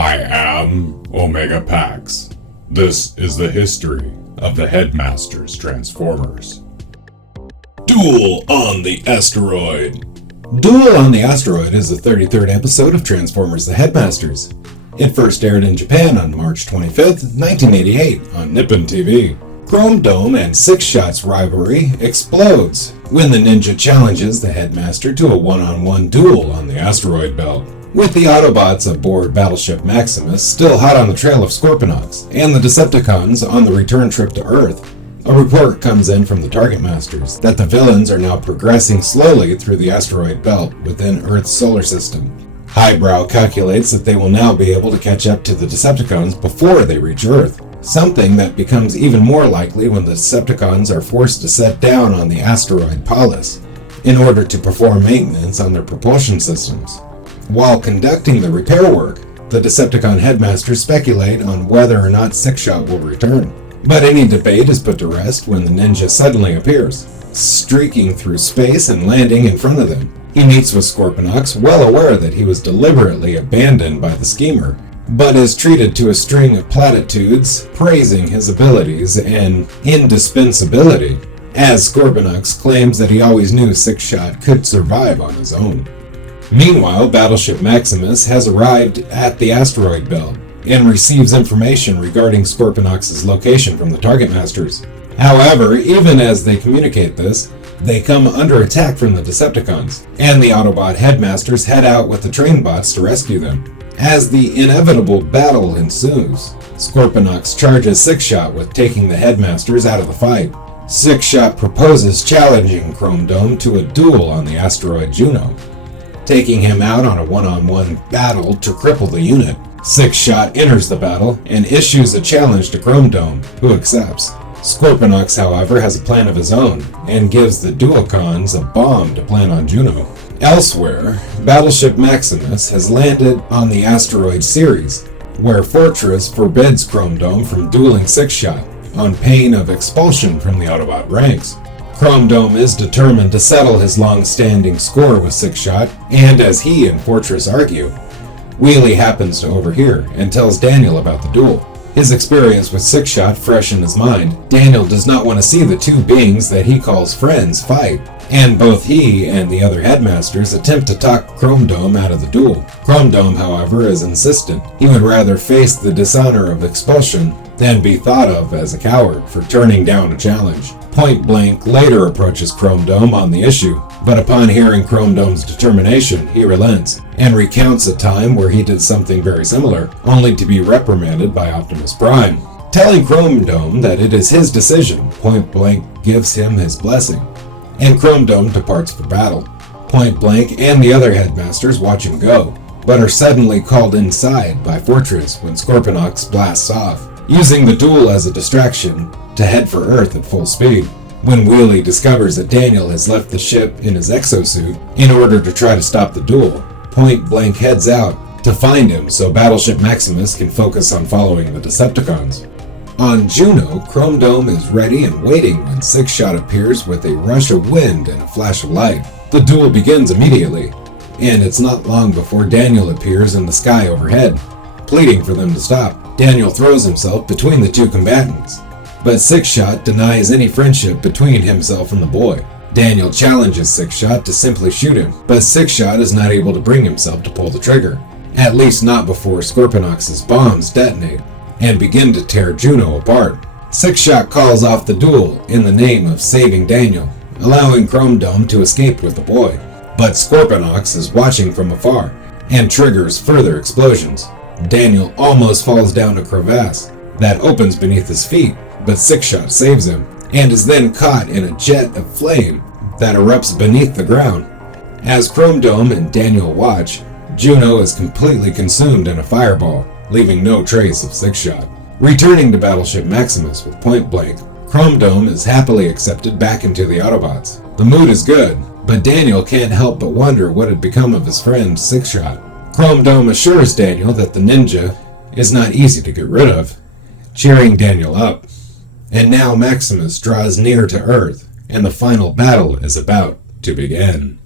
I am Omega Pax. This is the history of the Headmasters Transformers. Duel on the Asteroid. Duel on the Asteroid is the 33rd episode of Transformers the Headmasters. It first aired in Japan on March 25th, 1988 on Nippon TV. Chrome Dome and Sixshot's rivalry explodes when the Ninja challenges the Headmaster to a one-on-one duel on the asteroid belt. With the Autobots aboard Battleship Maximus still hot on the trail of Scorponoks, and the Decepticons on the return trip to Earth, a report comes in from the Targetmasters that the villains are now progressing slowly through the asteroid belt within Earth's solar system. Highbrow calculates that they will now be able to catch up to the Decepticons before they reach Earth, something that becomes even more likely when the Decepticons are forced to set down on the asteroid Pallas in order to perform maintenance on their propulsion systems. While conducting the repair work, the Decepticon Headmasters speculate on whether or not Sixshot will return. But any debate is put to rest when the Ninja suddenly appears, streaking through space and landing in front of them. He meets with Scorponok, well aware that he was deliberately abandoned by the schemer, but is treated to a string of platitudes praising his abilities and indispensability, as Scorponok claims that he always knew Sixshot could survive on his own. Meanwhile, Battleship Maximus has arrived at the asteroid belt and receives information regarding Scorponok's location from the Targetmasters. However, even as they communicate this, they come under attack from the Decepticons, and the Autobot Headmasters head out with the train bots to rescue them. As the inevitable battle ensues, Scorponok charges Sixshot with taking the Headmasters out of the fight. Sixshot proposes challenging Chrome Dome to a duel on the asteroid Juno, taking him out on a one-on-one battle to cripple the unit. Sixshot enters the battle and issues a challenge to Chrome Dome, who accepts. Scorponok, however, has a plan of his own and gives the Dualcons a bomb to plant on Juno. Elsewhere, Battleship Maximus has landed on the asteroid Ceres, where Fortress forbids Chrome Dome from dueling Sixshot on pain of expulsion from the Autobot ranks. Chrome Dome is determined to settle his long-standing score with Sixshot, and as he and Fortress argue, Wheelie happens to overhear and tells Daniel about the duel. His experience with Sixshot fresh in his mind, Daniel does not want to see the two beings that he calls friends fight, and both he and the other Headmasters attempt to talk Chrome Dome out of the duel. Chrome Dome, however, is insistent. He would rather face the dishonor of expulsion than be thought of as a coward for turning down a challenge. Point Blank later approaches Chrome Dome on the issue, but upon hearing Chrome Dome's determination, he relents and recounts a time where he did something very similar, only to be reprimanded by Optimus Prime. Telling Chrome Dome that it is his decision, Point Blank gives him his blessing, and Chrome Dome departs for battle. Point Blank and the other Headmasters watch him go, but are suddenly called inside by Fortress when Scorponok blasts off, using the duel as a distraction to head for Earth at full speed. When Wheelie discovers that Daniel has left the ship in his exosuit in order to try to stop the duel, Point Blank heads out to find him so Battleship Maximus can focus on following the Decepticons. On Juno, Chrome Dome is ready and waiting when Sixshot appears with a rush of wind and a flash of light. The duel begins immediately, and it's not long before Daniel appears in the sky overhead, pleading for them to stop. Daniel throws himself between the two combatants, but Sixshot denies any friendship between himself and the boy. Daniel challenges Sixshot to simply shoot him, but Sixshot is not able to bring himself to pull the trigger, at least not before Scorponok's bombs detonate and begin to tear Juno apart. Sixshot calls off the duel in the name of saving Daniel, allowing Chrome Dome to escape with the boy. But Scorponok is watching from afar and triggers further explosions. Daniel almost falls down a crevasse that opens beneath his feet, but Sixshot saves him, and is then caught in a jet of flame that erupts beneath the ground. As Chrome Dome and Daniel watch, Juno is completely consumed in a fireball, leaving no trace of Sixshot. Returning to Battleship Maximus with Point Blank, Chrome Dome is happily accepted back into the Autobots. The mood is good, but Daniel can't help but wonder what had become of his friend Sixshot. Chrome Dome assures Daniel that the Ninja is not easy to get rid of, cheering Daniel up. And now Maximus draws near to Earth, and the final battle is about to begin.